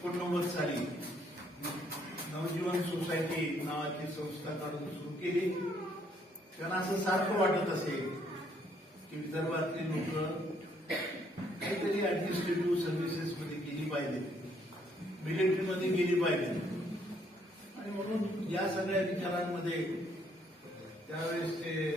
एकोणनव्वद साली नवजीवन सोसायटी नावाची संस्था काढून सुरू केली. त्यांना असं सारखं वाटत असेल की विदर्भातली लोक काहीतरी ऍडमिनिस्ट्रेटिव्ह सर्व्हिसेस मध्ये गेली पाहिजे मिलिटरीमध्ये गेली पाहिजे आणि म्हणून या सगळ्या विचारांमध्ये त्यावेळेस ते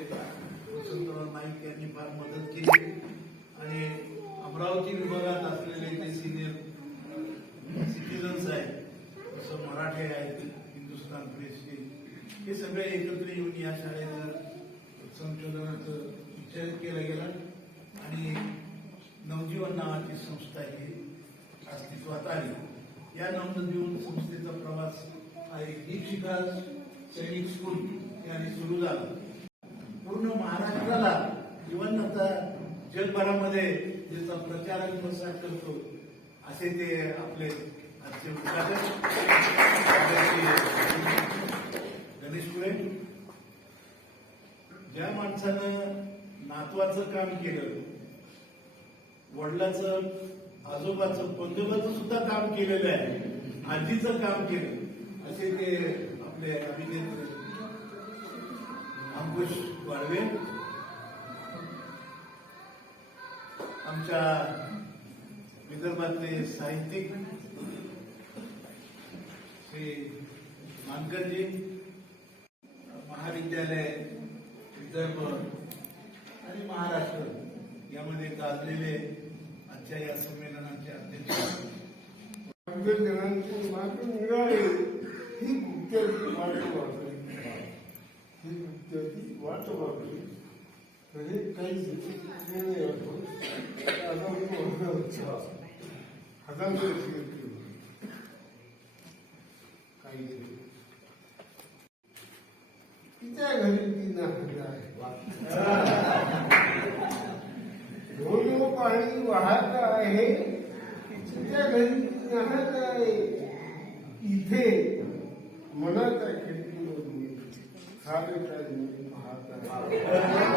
सगळे एकत्र येऊन या शाळेचं संशोधनाचा विचार केला गेला. आणि नवजीवन नावाची संस्था ही अस्तित्वात आली. या नवजीवन संस्थेचा प्रवास हा एक दीक्षिका सैनिक स्कूल याने सुरू झाला. पूर्ण महाराष्ट्राला इव्हन आता जगभरामध्ये ज्याचा प्रचार आणि प्रसार करतो असे ते आपले आजचे उद्घाटक. गणेश पुरे ज्या माणसानं नातवाचं काम केलं वडिलाचं आजोबाचं पंजोबाचं सुद्धा काम केलेलं आहे आजीचं काम केलं असे ते आपले अभिनेते अंकुश वाळवे. आमच्या विदर्भातले साहित्यिक श्री मानकरजी. महाविद्यालय विदर्भ आणि महाराष्ट्र यामध्ये गाजलेले आजच्या या संमेलनाचे अध्यक्ष जणांची मात्र मिळाली ही गुप्त्याची वाट वापरली ही गुप्त्याची वाट वापरली म्हणजे काही नाही आपण. हजारो काही तिच्या घरी ती नाही आहे पाणी वाहत आहे तिच्या घरी ती नाहत आहे इथे मनाच्या खिडकीमधून खाली पाहत आहे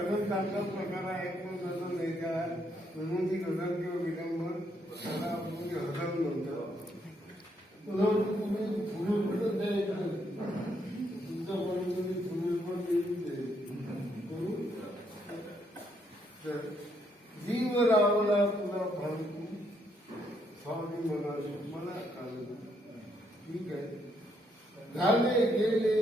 गरज चांगला प्रकार आहे तो जसं नाही का म्हणून ती गजर किंवा विलंब त्याला आपण हजर म्हणतो. तुम्ही पुढे पुढे द्यायचं तुमच्यापर्यंत मी पुढे पण येऊन जाईल करू? तर जीव लावला पुन्हा फालतू स्वामी मला काढू ठीक आहे. झाले गेले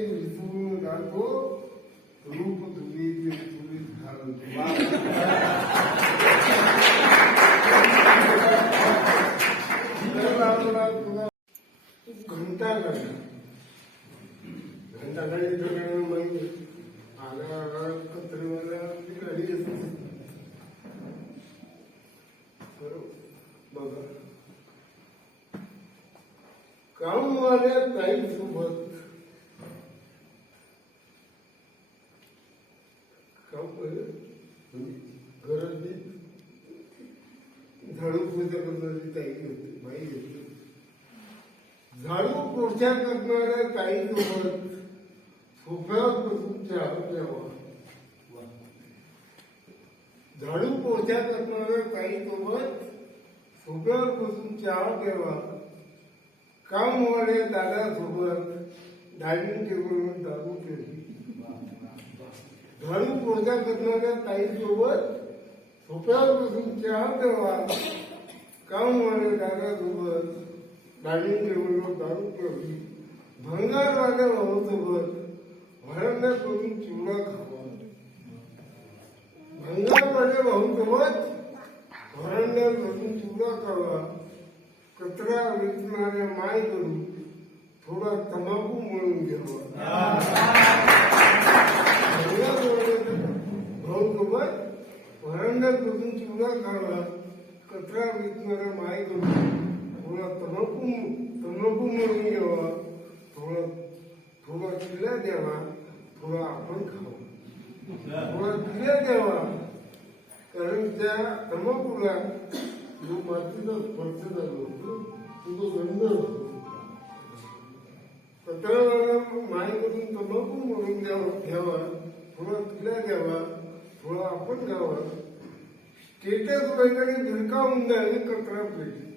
कामवाल्या ताई सोबत काम म्हणजे गरज झाडू पूजा करणारी ताई होती बाई होती. झाडू पोछा करणाऱ्या ताई सोबत सोफ्यावर बसून चहा प्यावा झाडू पोछा करणाऱ्या काही सोबत सोफ्यावर बसून चहा प्यावा कामवाले दादासोबत डायनिंग टेबलवर दारू केली धरून पूजा करणाऱ्या ताईसोबत सोप्यावर बसून चहा प्यावा. कामवाले दादासोबत डायनिंग टेबलवर दारू फिरली भंगार माझ्या भाऊसोबत व्हरांड्यात बसून चिवडा खावा. भंगारवाल्या भाऊसोबत व्हरांड्यात बसून चिवडा खावा. कचरा विकणाऱ्या माय करून थोडा तंबाखू म्हणून घ्यावा भाऊ सोबत चिवडा खावा कचरा विकणाऱ्या माय करून थोडा तंबाखू तंबाखू म्हणून घ्यावा. थोडा थोडा किल्ला द्यावा. थोडा आपण खावा थोडा किल्ला द्यावा. कारण त्या तंबाखूला जो मातीचा स्पर्श झालो होतो तो तो गंध असतो पत्राला मायेकडून तंबाखू म्हणून द्यावा घ्यावा थोडा तिला द्यावा थोडा आपण द्यावा स्टेटस वगैरे भिरकावून द्यावी कचरा पेटी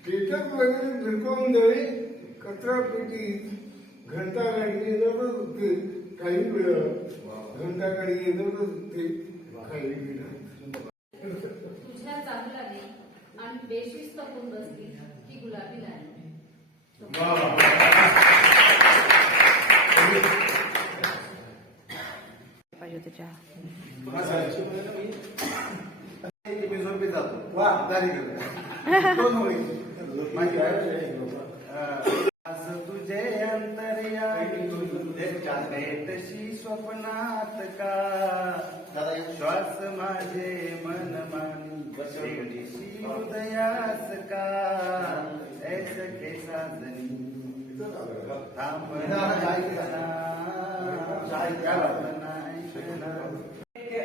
स्टेटस वगैरे भिरकावून द्यावी कचरा पेटी घंटा गाडी येणारच होते काही वेळा घंटा गाडी येणारच होते काही वेळा तुझ्या चांगल्याने आणि बेशिस्त होऊन बसली की गुलाबी तुझे अंतर्यामी तशी स्वप्नात का श्वास माझे मन का ऐस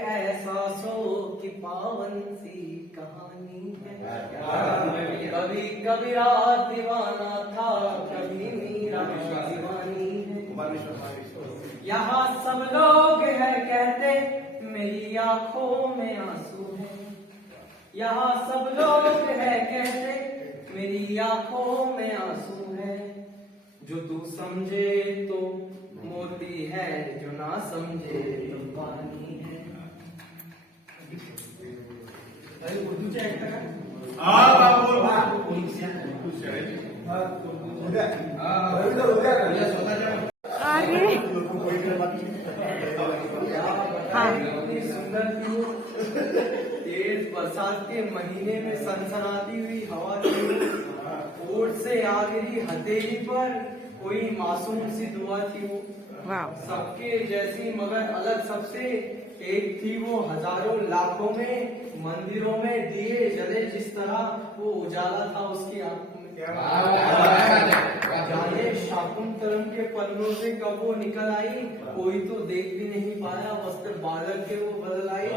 एहसासों की पावन सी कहानी है कभी कबीरा दीवाना था कभी मीरा दीवानी है यहाँ सब लोग है, कहते, मेरी आँखों में आँसू। यहाँ सब लोग है कहते मेरी आंखों में आंसू है। जो तू समझे तो मोती है जो ना समझे तो पानी है। हा? बाबू अरे बरसात के महीने में सनसनाती हुई हवा थी। ओट से आ गिरी हथेली पर कोई मासूम सी दुआ थी। वो सबके जैसी मगर अलग सबसे एक थी वो हज़ारों लाखों में मंदिरों में दिए जले जिस तरह वो उजाला था उसकी आँखों में। जाने शाकुंतलम के पन्नों से कब वो निकल आई कोई तो देख भी नहीं पाया वस्त्र बादल के वो बदल आई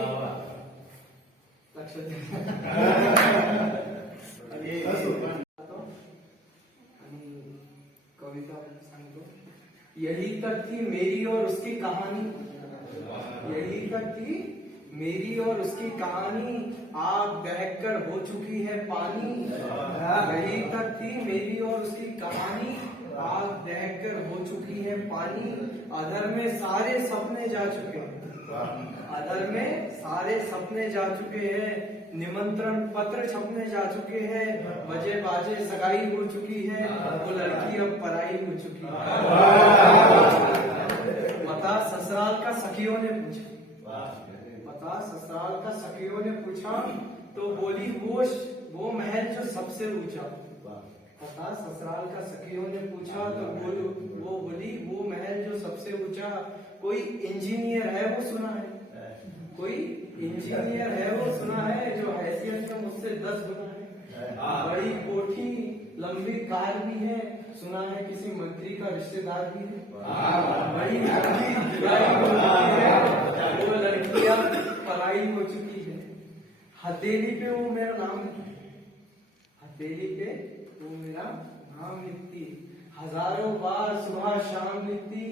कविता यही तक थी मेरी और उसकी कहानी। यही तक थी मेरी और उसकी कहानी। आग बहकर हो चुकी है पानी। यही तक थी मेरी और उसकी कहानी। आग बहकर हो चुकी है पानी। अधर में सारे सपने जा चुके हैं। अदर में सारे सपने जा चुके हैं। निमंत्रण पत्र छपने जा चुके हैं। बजे बाजे सगाई हो चुकी है। वो लड़की अब पराई हो चुकी है। बता ससुराल का सखियों ने पूछा। बता ससुराल का सखियों ने पूछा तो बोली वो वो महल जो सबसे ऊँचा। तथा ससुराल का सखियों ने पूछा तो बोल, वो बोली वो महल जो सबसे ऊँचा कोई इंजीनियर है वो सुना है? कोई इंजीनियर है वो सुना है जो हैसियत में मुझसे दस गुना है। बड़ी कोठी, लंबी कार भी है, सुना है किसी मंत्री का रिश्तेदार भी है। बड़ी वो लड़की अब पराई हो चुकी है। हथेली पे वो मेरा नाम है। हथेली पे वो मेरा नाम लिखती। हज़ारों बार सुबह शाम लिखती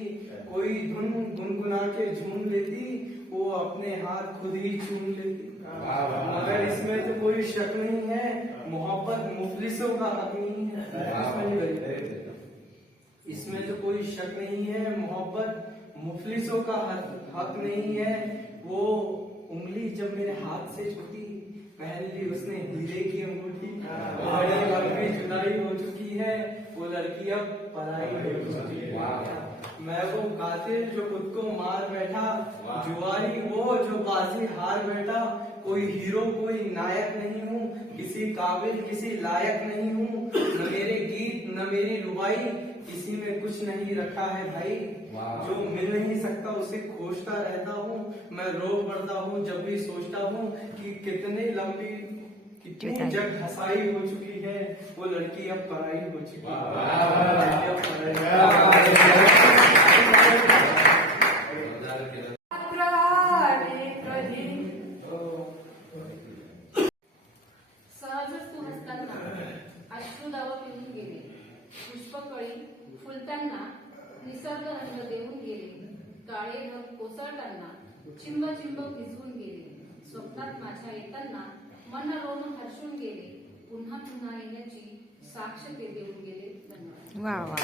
कोई धुन गुनगुना के झूम लेती वो अपने हाथ खुद ही चूम लेती। मगर इसमें तो कोई शक नहीं है मोहब्बत मुफलिसों का हक नहीं है इसमें तो कोई शक नहीं है मोहब्बत मुफलिसों का हक हक नहीं है। वो उंगली जब मेरे हाथ से छूटी पहन ली उसने हीरे की अंगूठी बड़ी लंबी जुदाई हो चुकी है अब पराई मैं वो कातिल जो खुद को मार बैठा जुआरी वो जो बाजी हार बैठा कोई हीरो कोई नायक नहीं हूँ किसी काबिल किसी लायक नहीं हूँ न मेरे गीत न मेरी रुबाई किसी में कुछ नहीं रखा है भाई। जो मिल नहीं सकता उसे खोजता रहता हूँ मैं रो पड़ता हूँ जब भी सोचता हूँ कि कितने लंबी कितनी जग हसाई हो चुकी है वो लड़की अब पराई हो चुकी है। सहजच तू हसताना अश्रुदाव पिऊन गेले पुष्पकळी फुलताना निसर्ग रंग देऊन गेले काळे ढग कोसळताना चिंब चिंब भिजवून गेले. स्वप्नात माझ्या येताना मन रोम हर्षून गेले. पुन्हा पुन्हा येण्याची साक्ष ते देऊन गेले. धन्यवाद. वा वा.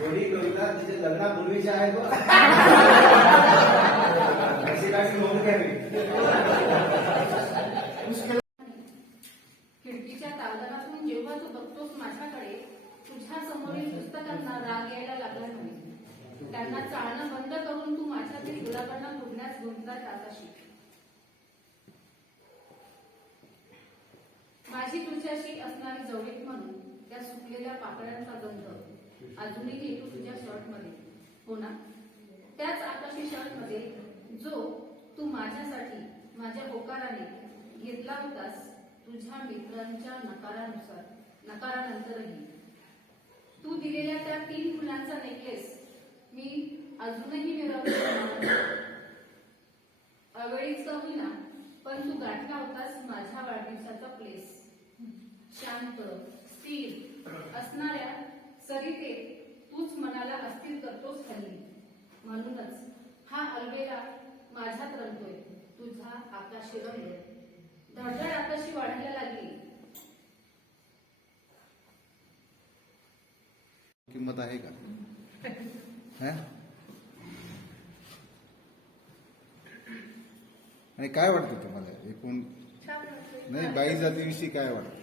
दोन्ही कविता तिचे लग्नापूर्वीच्या आहेत बघ. अशी काही नोंद घ्यावी खिडकीच्या तारदारातून जेव्हा तू बघतोस माझ्याकडे तुझ्या समोरील पुस्तकांना राग यायला लागला नाही. त्यांना चालणं बंद करून तू माझ्यातील गुलाबांना फुडण्यास गुंतला जात अशी माझी तुझ्याशी असणारी जवळीक म्हणून त्या सुकलेल्या पाकळ्यांचा गंध अजूनही येतो तुझ्या शर्टमध्ये. हो ना? त्याच आकाशी शर्टमध्ये जो तू माझ्यासाठी माझ्या होकाराने घेतला होतास तुझ्या मित्रांच्या नकारानुसार नकारानंतरही. तू दिलेल्या त्या तीन फुलांचा नेकलेस मी अजूनही मिळवतो अवेळीच होईना पण तू गाठला होतास माझ्या वाढदिवसाचा प्लेस शांत स्थिर असणाऱ्या सरिते तूच मनाला अस्थिर करतोस हल्ली. म्हणूनच हा अलबेला माझ्यात रंगतोय तुझा आकाशी रंग. धडधड आकाशी वाढायला लागली. किंमत आहे का? हा? आणि काय वाटतं तुम्हाला? एकूण नाही बाई जातीविषयी काय वाटतं?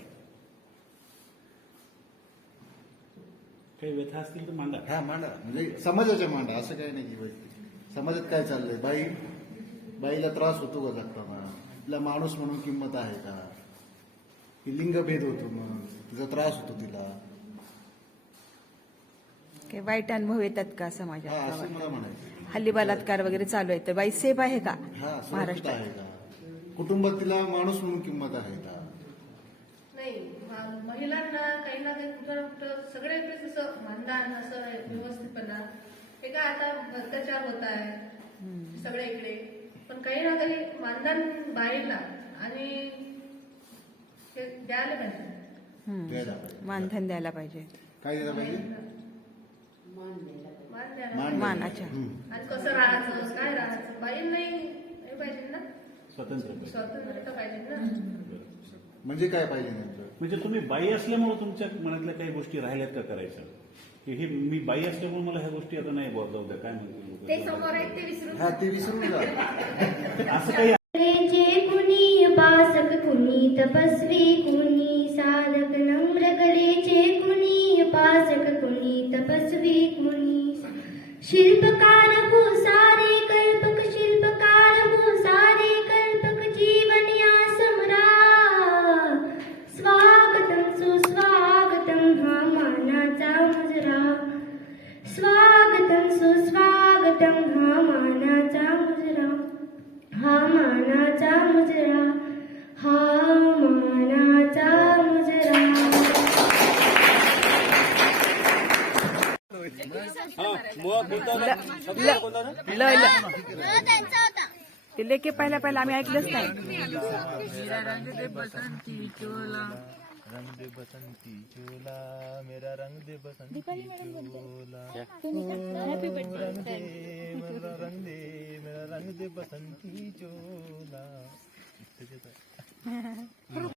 काही व्यथा असतील तर मांडा. हा मांडा. म्हणजे समाजाच्या मांडा असं काही नाही की बाई समाजात काय चाललंय? बाई बाईला त्रास होतो का जगताना? तिला माणूस म्हणून किंमत आहे का? की लिंगभेद होतो मग. तिचा त्रास होतो तिला. काही वाईट अनुभव येतात का हा असं समाजात मला म्हणायचं हल्ली बलात्कार वगैरे चालू आहे तर बाई सेफ आहे का? हा सुरक्षित महाराष्ट्रात. आहे का? कुटुंबात तिला माणूस म्हणून किंमत आहे का? नाही. महिलांना काही ना काही कुठं ना कुठं सगळ्याकडेच असं मानधन असं व्यवस्थितपणा. हे काय आता भ्रष्टाचार होत आहे. सगळ्या इकडे. पण काही ना काही मानधन बाईला आणि ते द्यायला पाहिजे. हम्म. द्यायला पाहिजे. मानधन द्यायला पाहिजे. काय द्यायला पाहिजे? मान द्यायला मान मान, द्यायला अच्छा. हम्म. आणि कसं राहायचं? काय राहायचं? बाई नाही हे पाहिजे ना? स्वतंत्र पाहिजे. स्वातंत्र्य पाहिजे ना? म्हणजे काय पाहिजे नेमकं? म्हणजे तुम्ही बाई असल्यामुळे तुमच्या मनातल्या काही गोष्टी राहिल्यात का करायच्या की हे मी बाई असल्यामुळे मला ह्या गोष्टी आता नाही बोलता होत्या काय म्हणते ते समोर आहेत ते विसरून हा ते विसरून जा. असं काही जे कुणी उपासक कुणी तपस्वी कुणी साधक नम्र गलेचे कुणी उपासक कुणी तपस्वी कुणी शिल्पकार हो लेके पहिला पहिला आम्ही ऐकलंच नाही रंग दे बसंती चोला मेरा रंग दे बसंती चोला रंग दे मेरा रंग दे मेरा रंग दे बसंती चोला